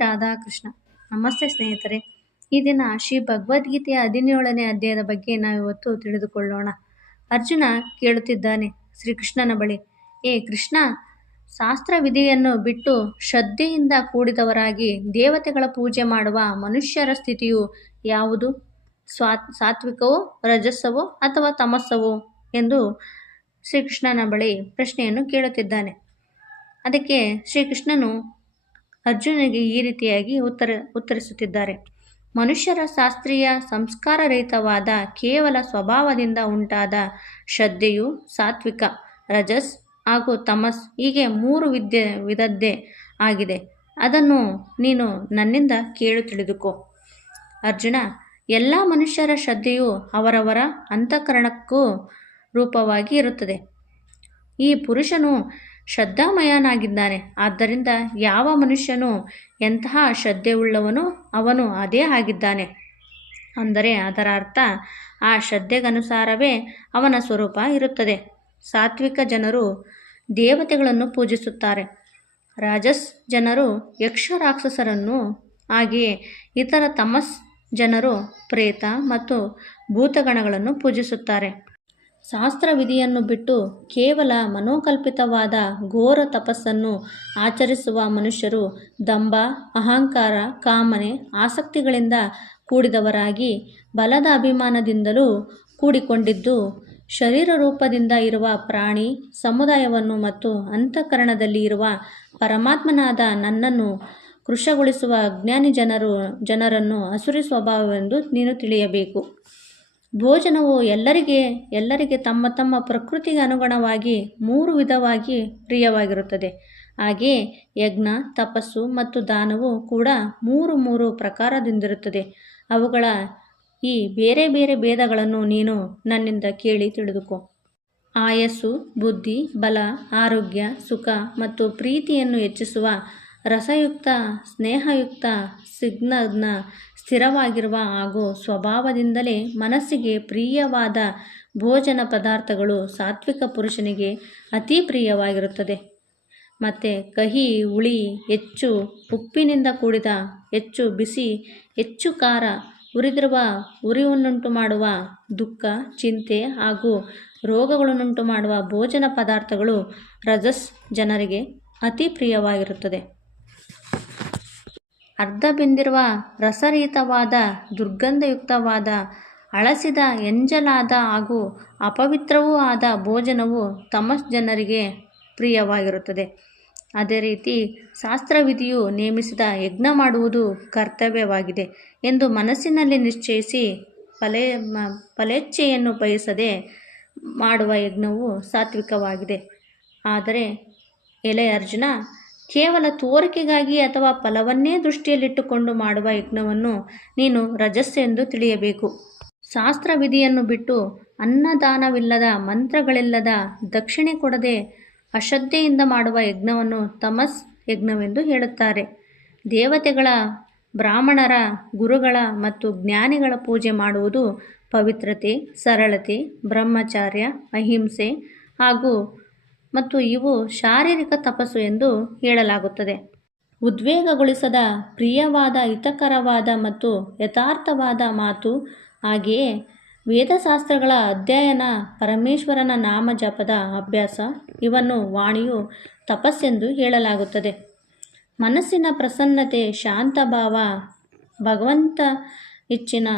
ರಾಧಾಕೃಷ್ಣ. ನಮಸ್ತೆ ಸ್ನೇಹಿತರೆ. ಈ ದಿನ ಶ್ರೀ ಭಗವದ್ಗೀತೆಯ 17ನೇ ಅಧ್ಯಾಯದ ಬಗ್ಗೆ ನಾವಿವತ್ತು ತಿಳಿದುಕೊಳ್ಳೋಣ. ಅರ್ಜುನ ಕೇಳುತ್ತಿದ್ದಾನೆ ಶ್ರೀಕೃಷ್ಣನ ಬಳಿ, ಏ ಕೃಷ್ಣ, ಶಾಸ್ತ್ರವಿಧಿಯನ್ನು ಬಿಟ್ಟು ಶ್ರದ್ಧೆಯಿಂದ ಕೂಡಿದವರಾಗಿ ದೇವತೆಗಳ ಪೂಜೆ ಮಾಡುವ ಮನುಷ್ಯರ ಸ್ಥಿತಿಯು ಯಾವುದು? ಸಾತ್ವಿಕವೋ, ರಜಸ್ಸವೋ ಅಥವಾ ತಮಸ್ಸವೋ ಎಂದು ಶ್ರೀಕೃಷ್ಣನ ಬಳಿ ಪ್ರಶ್ನೆಯನ್ನು ಕೇಳುತ್ತಿದ್ದಾನೆ. ಅದಕ್ಕೆ ಶ್ರೀಕೃಷ್ಣನು ಅರ್ಜುನನಿಗೆ ಈ ರೀತಿಯಾಗಿ ಉತ್ತರಿಸುತ್ತಿದ್ದಾರೆ. ಮನುಷ್ಯರ ಶಾಸ್ತ್ರೀಯ ಸಂಸ್ಕಾರರಹಿತವಾದ ಕೇವಲ ಸ್ವಭಾವದಿಂದ ಉಂಟಾದ ಶ್ರದ್ಧೆಯು ಸಾತ್ವಿಕ, ರಜಸ್ ಹಾಗೂ ತಮಸ್ ಹೀಗೆ 3 ವಿಧದ್ದೇ ಆಗಿದೆ. ಅದನ್ನು ನೀನು ನನ್ನಿಂದ ಕೇಳು ತಿಳಿದುಕೋ. ಅರ್ಜುನ, ಎಲ್ಲ ಮನುಷ್ಯರ ಶ್ರದ್ಧೆಯು ಅವರವರ ಅಂತಃಕರಣಕ್ಕೂ ರೂಪವಾಗಿ ಇರುತ್ತದೆ. ಈ ಪುರುಷನು ಶ್ರದ್ಧಾಮಯನಾಗಿದ್ದಾನೆ. ಆದ್ದರಿಂದ ಯಾವ ಮನುಷ್ಯನು ಎಂತಹ ಶ್ರದ್ಧೆಯುಳ್ಳವನು ಅವನು ಅದೇ ಆಗಿದ್ದಾನೆ. ಅಂದರೆ ಅದರ ಅರ್ಥ ಆ ಶ್ರದ್ಧೆಗನುಸಾರವೇ ಅವನ ಸ್ವರೂಪ ಇರುತ್ತದೆ. ಸಾತ್ವಿಕ ಜನರು ದೇವತೆಗಳನ್ನು ಪೂಜಿಸುತ್ತಾರೆ. ರಾಜಸ್ ಜನರು ಯಕ್ಷ ರಾಕ್ಷಸರನ್ನು, ಹಾಗೆಯೇ ಇತರ ತಮಸ್ ಜನರು ಪ್ರೇತ ಮತ್ತು ಭೂತಗಣಗಳನ್ನು ಪೂಜಿಸುತ್ತಾರೆ. ಶಾಸ್ತ್ರವಿಧಿಯನ್ನು ಬಿಟ್ಟು ಕೇವಲ ಮನೋಕಲ್ಪಿತವಾದ ಘೋರ ತಪಸ್ಸನ್ನು ಆಚರಿಸುವ ಮನುಷ್ಯರು ದಂಭ, ಅಹಂಕಾರ, ಕಾಮನೆ, ಆಸಕ್ತಿಗಳಿಂದ ಕೂಡಿದವರಾಗಿ ಬಲದ ಅಭಿಮಾನದಿಂದಲೂ ಕೂಡಿಕೊಂಡಿದ್ದು ಶರೀರ ರೂಪದಿಂದ ಇರುವ ಪ್ರಾಣಿ ಸಮುದಾಯವನ್ನು ಮತ್ತು ಅಂತಃಕರಣದಲ್ಲಿ ಇರುವ ಪರಮಾತ್ಮನಾದ ನನ್ನನ್ನು ಕೃಶಗೊಳಿಸುವ ಅಜ್ಞಾನಿ ಜನರನ್ನು ಅಸುರಿ ಸ್ವಭಾವವೆಂದು ನೀನು ತಿಳಿಯಬೇಕು. ಭೋಜನವು ಎಲ್ಲರಿಗೆ ತಮ್ಮ ತಮ್ಮ ಪ್ರಕೃತಿಗೆ ಅನುಗುಣವಾಗಿ 3 ವಿಧವಾಗಿ ಪ್ರಿಯವಾಗಿರುತ್ತದೆ. ಹಾಗೆಯೇ ಯಜ್ಞ, ತಪಸ್ಸು ಮತ್ತು ದಾನವು ಕೂಡ 3 ಪ್ರಕಾರದಿಂದಿರುತ್ತದೆ. ಅವುಗಳ ಈ ಬೇರೆ ಬೇರೆ ಭೇದಗಳನ್ನು ನೀನು ನನ್ನಿಂದ ಕೇಳಿ ತಿಳಿದುಕೋ. ಆಯಸ್ಸು, ಬುದ್ಧಿ, ಬಲ, ಆರೋಗ್ಯ, ಸುಖ ಮತ್ತು ಪ್ರೀತಿಯನ್ನು ಹೆಚ್ಚಿಸುವ ರಸಯುಕ್ತ, ಸ್ನೇಹಯುಕ್ತ, ಸಿಗ್ನಜ್ಞ, ಸ್ಥಿರವಾಗಿರುವ ಹಾಗೂ ಸ್ವಭಾವದಿಂದಲೇ ಮನಸ್ಸಿಗೆ ಪ್ರಿಯವಾದ ಭೋಜನ ಪದಾರ್ಥಗಳು ಸಾತ್ವಿಕ ಪುರುಷನಿಗೆ ಅತಿ ಪ್ರಿಯವಾಗಿರುತ್ತದೆ. ಮತ್ತು ಕಹಿ, ಹುಳಿ, ಹೆಚ್ಚು ಉಪ್ಪಿನಿಂದ ಕೂಡಿದ, ಹೆಚ್ಚು ಬಿಸಿ, ಹೆಚ್ಚು ಖಾರ, ಉರಿದಿರುವ, ಉರಿವನ್ನುಂಟು ಮಾಡುವ, ದುಃಖ, ಚಿಂತೆ ಹಾಗೂ ರೋಗಗಳನ್ನುಂಟು ಮಾಡುವ ಭೋಜನ ಪದಾರ್ಥಗಳು ರಜಸ್ ಜನರಿಗೆ ಅತಿ ಪ್ರಿಯವಾಗಿರುತ್ತದೆ. ಅರ್ಧ ಬೆಂದಿರುವ, ರಸರಹಿತವಾದ, ದುರ್ಗಂಧಯುಕ್ತವಾದ, ಹಳಸಿದ, ಎಂಜಲಾದ ಹಾಗೂ ಅಪವಿತ್ರವೂ ಆದ ಭೋಜನವು ತಮಸ್ ಜನರಿಗೆ ಪ್ರಿಯವಾಗಿರುತ್ತದೆ. ಅದೇ ರೀತಿ ಶಾಸ್ತ್ರವಿಧಿಯು ನೇಮಿಸಿದ ಯಜ್ಞ ಮಾಡುವುದು ಕರ್ತವ್ಯವಾಗಿದೆ ಎಂದು ಮನಸ್ಸಿನಲ್ಲಿ ನಿಶ್ಚಯಿಸಿ ಫಲೇಚ್ಛೆಯನ್ನು ಬಯಸದೆ ಮಾಡುವ ಯಜ್ಞವು ಸಾತ್ವಿಕವಾಗಿದೆ. ಆದರೆ ಎಲೆ ಅರ್ಜುನ, ಕೇವಲ ತೋರಿಕೆಗಾಗಿ ಅಥವಾ ಫಲವನ್ನೇ ದೃಷ್ಟಿಯಲ್ಲಿಟ್ಟುಕೊಂಡು ಮಾಡುವ ಯಜ್ಞವನ್ನು ನೀನು ರಜಸ್ಸೆಂದು ತಿಳಿಯಬೇಕು. ಶಾಸ್ತ್ರವಿಧಿಯನ್ನು ಬಿಟ್ಟು ಅನ್ನದಾನವಿಲ್ಲದ, ಮಂತ್ರಗಳಿಲ್ಲದ, ದಕ್ಷಿಣೆ ಕೊಡದೆ ಅಶ್ರದ್ಧೆಯಿಂದ ಮಾಡುವ ಯಜ್ಞವನ್ನು ತಮಸ್ ಯಜ್ಞವೆಂದು ಹೇಳುತ್ತಾರೆ. ದೇವತೆಗಳ, ಬ್ರಾಹ್ಮಣರ, ಗುರುಗಳ ಮತ್ತು ಜ್ಞಾನಿಗಳ ಪೂಜೆ ಮಾಡುವುದು ಪವಿತ್ರತೆ, ಸರಳತೆ, ಬ್ರಹ್ಮಚಾರ್ಯ, ಅಹಿಂಸೆ ಮತ್ತು ಇವು ಶಾರೀರಿಕ ತಪಸ್ಸು ಎಂದು ಹೇಳಲಾಗುತ್ತದೆ. ಉದ್ವೇಗಗೊಳಿಸದ, ಪ್ರಿಯವಾದ, ಹಿತಕರವಾದ ಮತ್ತು ಯಥಾರ್ಥವಾದ ಮಾತು, ಹಾಗೆಯೇ ವೇದಶಾಸ್ತ್ರಗಳ ಅಧ್ಯಯನ, ಪರಮೇಶ್ವರನ ನಾಮ ಜಪದ ಅಭ್ಯಾಸ ಇವನ್ನು ವಾಣಿಯು ತಪಸ್ಸೆಂದು ಹೇಳಲಾಗುತ್ತದೆ. ಮನಸ್ಸಿನ ಪ್ರಸನ್ನತೆ, ಶಾಂತಭಾವ, ಭಗವಂತ ಇಚ್ಛಿನ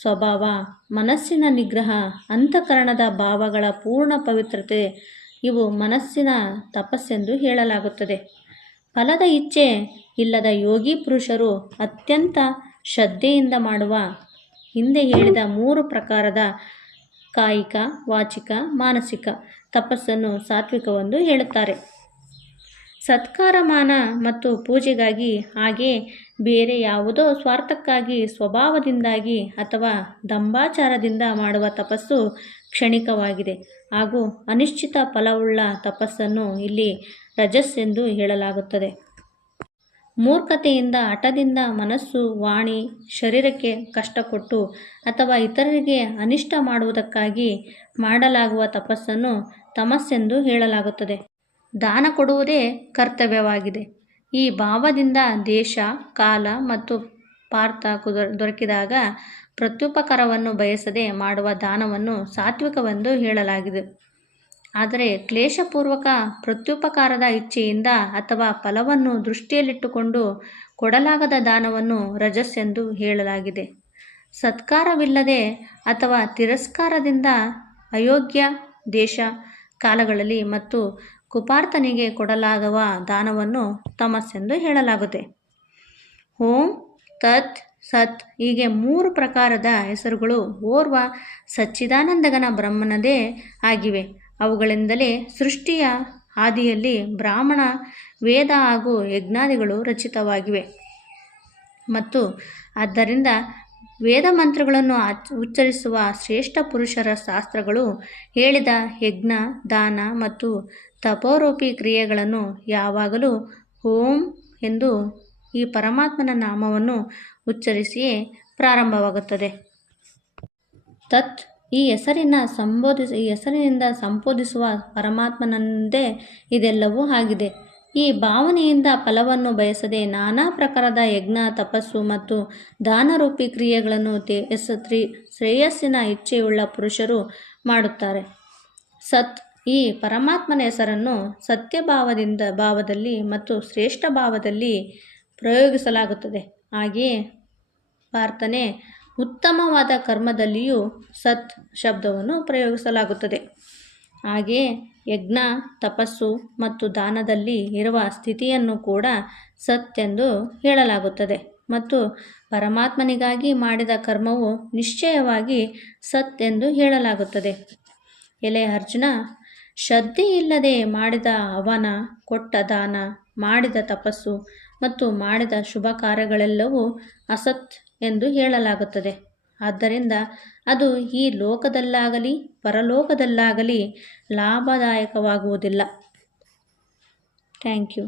ಸ್ವಭಾವ, ಮನಸ್ಸಿನ ನಿಗ್ರಹ, ಅಂತಃಕರಣದ ಭಾವಗಳ ಪೂರ್ಣ ಪವಿತ್ರತೆ ಇವು ಮನಸ್ಸಿನ ತಪಸ್ಸೆಂದು ಹೇಳಲಾಗುತ್ತದೆ. ಫಲದ ಇಚ್ಛೆ ಇಲ್ಲದ ಯೋಗಿ ಪುರುಷರು ಅತ್ಯಂತ ಶ್ರದ್ಧೆಯಿಂದ ಮಾಡುವ ಹಿಂದೆ ಹೇಳಿದ 3 ಪ್ರಕಾರದ ಕಾಯಿಕ, ವಾಚಿಕ, ಮಾನಸಿಕ ತಪಸ್ಸನ್ನು ಸಾತ್ವಿಕವೆಂದು ಹೇಳುತ್ತಾರೆ. ಸತ್ಕಾರ, ಮಾನ ಮತ್ತು ಪೂಜೆಗಾಗಿ, ಹಾಗೆಯೇ ಬೇರೆ ಯಾವುದೋ ಸ್ವಾರ್ಥಕ್ಕಾಗಿ, ಸ್ವಭಾವದಿಂದಾಗಿ ಅಥವಾ ದಂಭಾಚಾರದಿಂದ ಮಾಡುವ ತಪಸ್ಸು ಕ್ಷಣಿಕವಾಗಿದೆ ಹಾಗೂ ಅನಿಶ್ಚಿತ ಫಲವುಳ್ಳ ತಪಸ್ಸನ್ನು ಇಲ್ಲಿ ರಜಸ್ ಎಂದು ಹೇಳಲಾಗುತ್ತದೆ. ಮೂರ್ಖತೆಯಿಂದ, ಹಠದಿಂದ ಮನಸ್ಸು, ವಾಣಿ, ಶರೀರಕ್ಕೆ ಕಷ್ಟಕೊಟ್ಟು ಅಥವಾ ಇತರರಿಗೆ ಅನಿಷ್ಟ ಮಾಡುವುದಕ್ಕಾಗಿ ಮಾಡಲಾಗುವ ತಪಸ್ಸನ್ನು ತಮಸ್ಸೆಂದು ಹೇಳಲಾಗುತ್ತದೆ. ದಾನ ಕೊಡುವುದೇ ಕರ್ತವ್ಯವಾಗಿದೆ. ಈ ಭಾವದಿಂದ ದೇಶ, ಕಾಲ ಮತ್ತು ಪಾರ್ಥ ದೊರಕಿದಾಗ ಪ್ರತ್ಯುಪಕಾರವನ್ನು ಬಯಸದೆ ಮಾಡುವ ದಾನವನ್ನು ಸಾತ್ವಿಕವೆಂದು ಹೇಳಲಾಗಿದೆ. ಆದರೆ ಕ್ಲೇಶಪೂರ್ವಕ ಪ್ರತ್ಯುಪಕಾರದ ಇಚ್ಛೆಯಿಂದ ಅಥವಾ ಫಲವನ್ನು ದೃಷ್ಟಿಯಲ್ಲಿಟ್ಟುಕೊಂಡು ಕೊಡಲಾಗದ ದಾನವನ್ನು ರಜಸ್ ಎಂದು ಹೇಳಲಾಗಿದೆ. ಸತ್ಕಾರವಿಲ್ಲದೆ ಅಥವಾ ತಿರಸ್ಕಾರದಿಂದ ಅಯೋಗ್ಯ ದೇಶ, ಕಾಲಗಳಲ್ಲಿ ಮತ್ತು ಕುಪಾರ್ಥನಿಗೆ ಕೊಡಲಾಗುವ ದಾನವನ್ನು ತಮಸ್ಸೆಂದು ಹೇಳಲಾಗುತ್ತೆ. ಓಂ, ತತ್, ಸತ್ ಹೀಗೆ 3 ಪ್ರಕಾರದ ಹೆಸರುಗಳು ಓರ್ವ ಸಚ್ಚಿದಾನಂದಘನ ಬ್ರಹ್ಮನದೇ ಆಗಿವೆ. ಅವುಗಳಿಂದಲೇ ಸೃಷ್ಟಿಯ ಆದಿಯಲ್ಲಿ ಬ್ರಾಹ್ಮಣ, ವೇದ ಹಾಗೂ ಯಜ್ಞಾದಿಗಳು ರಚಿತವಾಗಿವೆ. ಮತ್ತು ಆದ್ದರಿಂದ ವೇದ ಮಂತ್ರಗಳನ್ನು ಉಚ್ಚರಿಸುವ ಶ್ರೇಷ್ಠ ಪುರುಷರ ಶಾಸ್ತ್ರಗಳು ಹೇಳಿದ ಯಜ್ಞ, ದಾನ ಮತ್ತು ತಪೋರೂಪಿ ಕ್ರಿಯೆಗಳನ್ನು ಯಾವಾಗಲೂ ಓಂ ಎಂದು ಈ ಪರಮಾತ್ಮನ ನಾಮವನ್ನು ಉಚ್ಚರಿಸಿಯೇ ಪ್ರಾರಂಭವಾಗುತ್ತದೆ. ತತ್ ಈ ಹೆಸರಿನಿಂದ ಸಂಬೋಧಿಸುವ ಪರಮಾತ್ಮನದೇ ಇದೆಲ್ಲವೂ ಆಗಿದೆ. ಈ ಭಾವನೆಯಿಂದ ಫಲವನ್ನು ಬಯಸದೆ ನಾನಾ ಪ್ರಕಾರದ ಯಜ್ಞ, ತಪಸ್ಸು ಮತ್ತು ದಾನರೂಪಿ ಕ್ರಿಯೆಗಳನ್ನು ಶ್ರೇಯಸ್ಸಿನ ಇಚ್ಛೆಯುಳ್ಳ ಪುರುಷರು ಮಾಡುತ್ತಾರೆ. ಸತ್ ಈ ಪರಮಾತ್ಮನ ಹೆಸರನ್ನು ಭಾವದಲ್ಲಿ ಮತ್ತು ಶ್ರೇಷ್ಠ ಭಾವದಲ್ಲಿ ಪ್ರಯೋಗಿಸಲಾಗುತ್ತದೆ. ಹಾಗೆಯೇ ಪಾರ್ಥನೆ ಉತ್ತಮವಾದ ಕರ್ಮದಲ್ಲಿಯೂ ಸತ್ ಶಬ್ದವನ್ನು ಪ್ರಯೋಗಿಸಲಾಗುತ್ತದೆ. ಹಾಗೆಯೇ ಯಜ್ಞ, ತಪಸ್ಸು ಮತ್ತು ದಾನದಲ್ಲಿ ಇರುವ ಸ್ಥಿತಿಯನ್ನು ಕೂಡ ಸತ್ ಎಂದು ಹೇಳಲಾಗುತ್ತದೆ. ಮತ್ತು ಪರಮಾತ್ಮನಿಗಾಗಿ ಮಾಡಿದ ಕರ್ಮವು ನಿಶ್ಚಯವಾಗಿ ಸತ್ ಎಂದು ಹೇಳಲಾಗುತ್ತದೆ. ಎಲೆ ಅರ್ಜುನ, ಶ್ರದ್ಧೆಯಿಲ್ಲದೆ ಮಾಡಿದ ಹವನ, ಕೊಟ್ಟ ದಾನ, ಮಾಡಿದ ತಪಸ್ಸು ಮತ್ತು ಮಾಡಿದ ಶುಭ ಕಾರ್ಯಗಳೆಲ್ಲವೂ ಅಸತ್ ಎಂದು ಹೇಳಲಾಗುತ್ತದೆ. ಆದ್ದರಿಂದ ಅದು ಈ ಲೋಕದಲ್ಲಾಗಲಿ ಪರಲೋಕದಲ್ಲಾಗಲಿ ಲಾಭದಾಯಕವಾಗುವುದಿಲ್ಲ. Thank you.